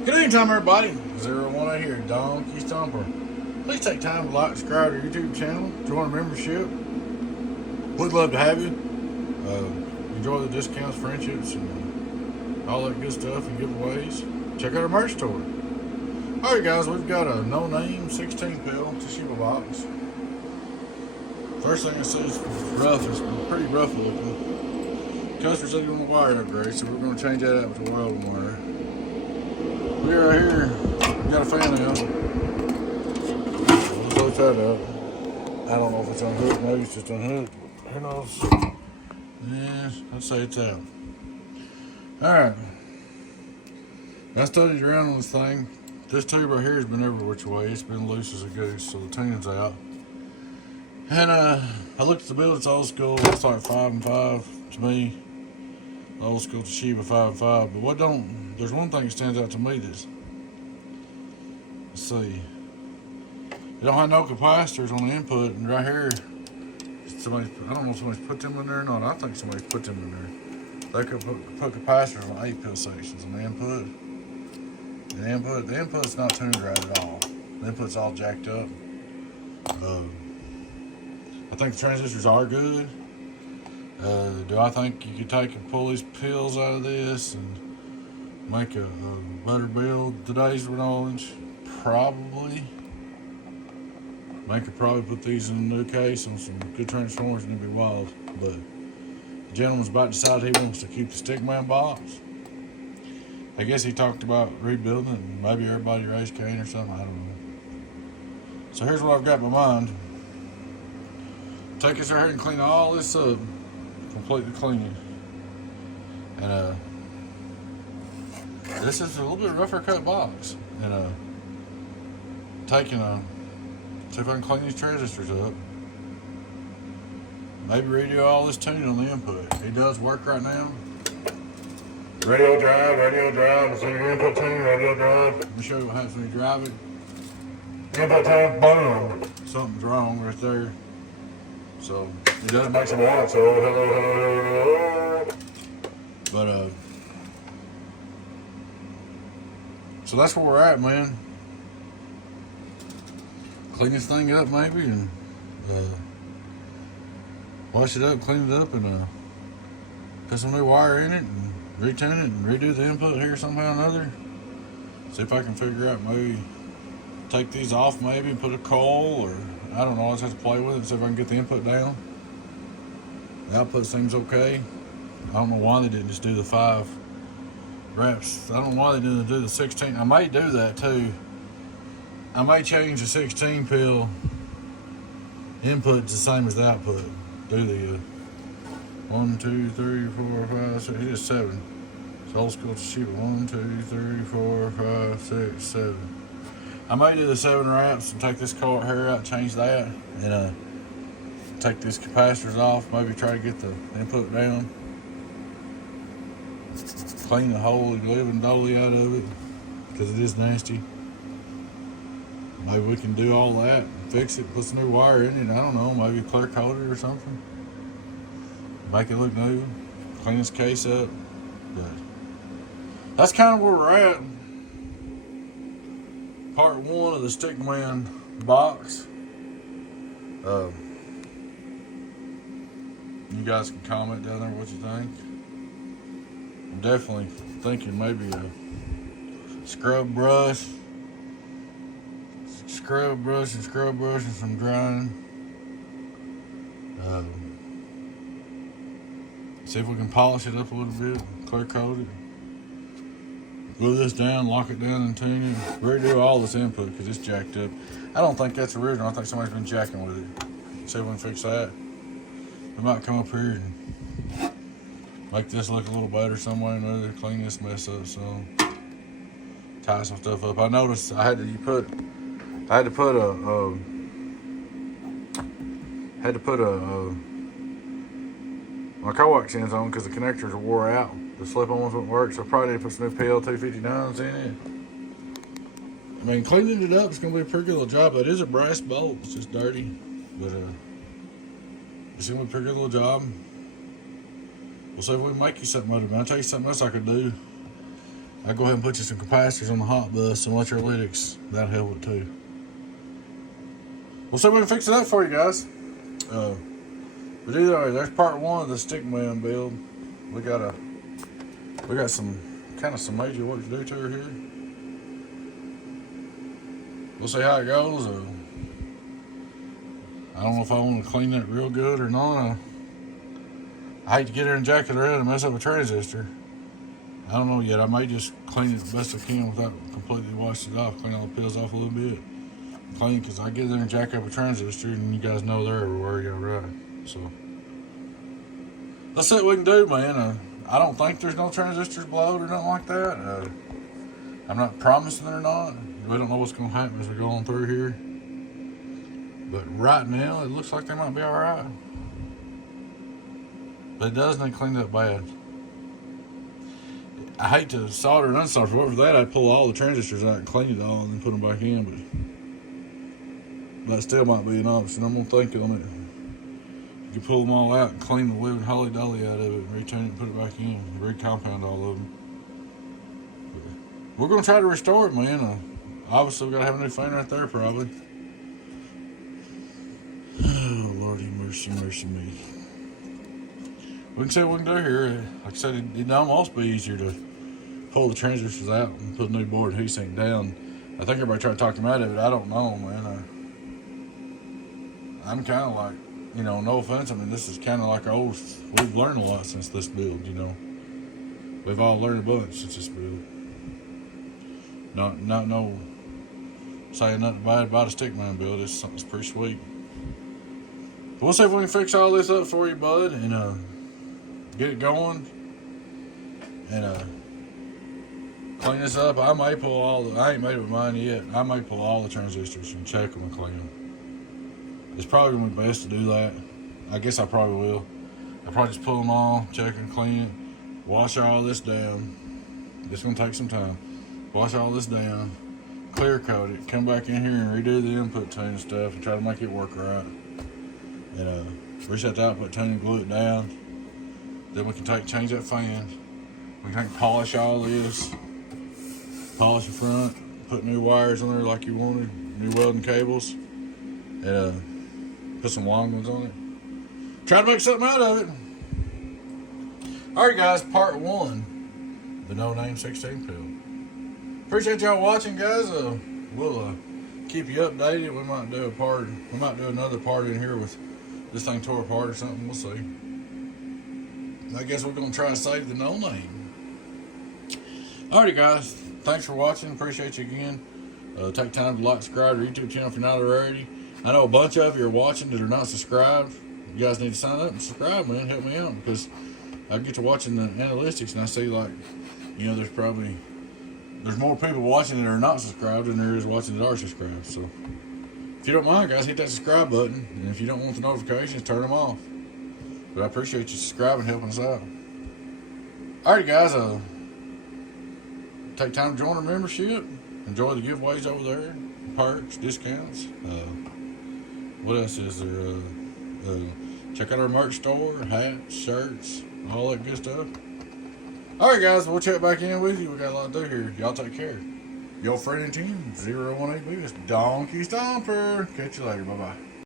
Good evening, time everybody. 018 here, Donkey Stomper. Please take time to like, subscribe to our YouTube channel, join a membership. We'd love to have you. Enjoy the discounts, friendships, and all that good stuff and giveaways. Check out our merch store. Alright guys, we've got a no-name 16 pill Toshiba box. First thing I see is rough. It's pretty rough looking. Customer said he wanted a wire upgrade, so we're going to change that out with a welding wire. We are here. We got a fan out. Let's hook that up. I don't know if it's unhooked. Maybe it's just unhooked. Who knows? Yeah, I'd say it's out. Alright. I studied around on this thing. This tube right here has been every which way. It's been loose as a goose, so the tuning's out. And I looked at the bill. It's old school. It's like 5 and 5 to me. Old school Toshiba 5 and 5. But there's one thing that stands out to me. Let's see. You don't have no capacitors on the input, and right here, I don't know if somebody's put them in there or not. I think somebody's put them in there. They could put capacitors on 8-pill sections on the input. The input's not tuned right at all. The input's all jacked up. I think the transistors are good. Do I think you could take and pull these pills out of this and make a better build today's knowledge? Probably. They could probably put these in a new case on some good transformers and it'd be wild. But the gentleman's about to decide he wants to keep the Stickman box. I guess he talked about rebuilding it and maybe everybody raised Cain or something. I don't know. So here's what I've got in my mind. Take this right here and clean all this up. Completely clean it. And this is a little bit rougher cut box. And see if I can clean these transistors up. Maybe redo all this tuning on the input. It does work right now. Radio drive, so your input tuning, radio drive. Let me show you what happens when you drive it. Input tuning, boom. Something's wrong right there. So it does make some light, so hello. But so that's where we're at, man. Clean this thing up maybe and wash it up, clean it up, and put some new wire in it and retune it and redo the input here somehow or another. See if I can figure out maybe take these off maybe and put a coil, or I don't know, I just have to play with it, see if I can get the input down. The output seems okay. I don't know why they didn't just do the 5 wraps. I don't know why they didn't do the 16. I may do that too. I may change the 16 pill input the same as the output. Do the 1, 2, 3, 4, 5, 6. It is 7. It's old school Toshiba. 1, 2, 3, 4, 5, 6, 7. I may do the 7 wraps and take this card here out, change that, and take these capacitors off. Maybe try to get the input down. Clean the whole living dolly out of it because it is nasty. Maybe we can do all that, fix it, put some new wire in it. I don't know, maybe clear coat it or something. Make it look new. Clean this case up. But that's kind of where we're at. Part 1 of the Stickman box. You guys can comment down there what you think. I'm definitely thinking maybe a scrub brush and some drying. See if we can polish it up a little bit, clear coat it. Glue this down, lock it down and tune it. Redo all this input because it's jacked up. I don't think that's original. I think somebody's been jacking with it. See if we can fix that. We might come up here and make this look a little better some way or another. Clean this mess up some. Tie some stuff up. I noticed I had to put my coax ends on because the connectors are wore out. The slip-ons wouldn't work, so I probably need to put some new PL259s in it. I mean, cleaning it up is going to be a pretty good little job. It is a brass bolt. It's just dirty. But it's going to be a pretty good little job. We'll see if we can make you something out of it. I'll tell you something else I could do. I'll go ahead and put you some capacitors on the hot bus, some electrolytics. That'll help it too. We'll see if we can fix it up for you guys. But either way, there's part one of the stickman build. We got some major work to do to her here. We'll see how it goes. I don't know if I want to clean it real good or not. I hate to get her and jack it around and mess up a transistor. I don't know yet. I may just clean it the best I can without completely washing it off. Clean all the pills off a little bit. Clean, because I get there and jack up a transistor, and you guys know they're everywhere. You're right. So let's see what we can do, man. I don't think there's no transistors blowed or nothing like that. I'm not promising they're not. We don't know what's going to happen as we go on through here. But right now, it looks like they might be all right. But it does need cleaned up bad. I hate to solder and unsolder. But for that, I'd pull all the transistors out and clean it all and then put them back in. But that still might be an option. I'm going to think on it. You can pull them all out and clean the living holy dolly out of it and retune it and put it back in. Recompound all of them. But we're going to try to restore it, man. Obviously, we've got to have a new fan right there, probably. Oh, Lordy, mercy, mercy me. We can see what we can do here. Like I said, it'd almost be easier to pull the transistors out and put a new board and heatsink down. I think everybody tried to talk him out of it. I don't know, man. I'm kind of like, you know, no offense. I mean, this is kind of like we've learned a lot since this build, you know. We've all learned a bunch since this build. Not no saying nothing bad about a stickman build. It's something that's pretty sweet. But we'll see if we can fix all this up for you, bud, and get it going. And clean this up. I may pull I ain't made it with mine yet. I may pull all the transistors and check them and clean them. It's probably going to be best to do that. I guess I probably will. I'll probably just pull them all, check and clean it, wash all this down. It's going to take some time. Wash all this down, clear coat it, come back in here and redo the input tune and stuff and try to make it work right. And reset the output tune and glue it down. Then we can change that fan. We can polish all this, polish the front, put new wires on there like you wanted, new welding cables, and put some long ones on it. Try to make something out of it. Alright guys, part one, the No Name 16 pill. Appreciate y'all watching, guys. We'll keep you updated. We might do another part in here with this thing tore apart or something. We'll see. I guess we're gonna try to save the No Name. Alrighty guys, thanks for watching. Appreciate you again. Take time to like, subscribe to our YouTube channel if you're not already. I know a bunch of you are watching that are not subscribed. You guys need to sign up and subscribe, man. Help me out, because I get to watching the analytics and I see, like, you know, there's more people watching that are not subscribed than there is watching that are subscribed. So if you don't mind, guys, hit that subscribe button. And if you don't want the notifications, turn them off. But I appreciate you subscribing and helping us out. Alright guys, take time to join our membership. Enjoy the giveaways over there. Perks, discounts. What else is there? Check out our merch store, hats, shirts, all that good stuff. Alright guys, we'll check back in with you. We got a lot to do here. Y'all take care. Your friend and team, 018B, it's Donkey Stomper. Catch you later. Bye-bye.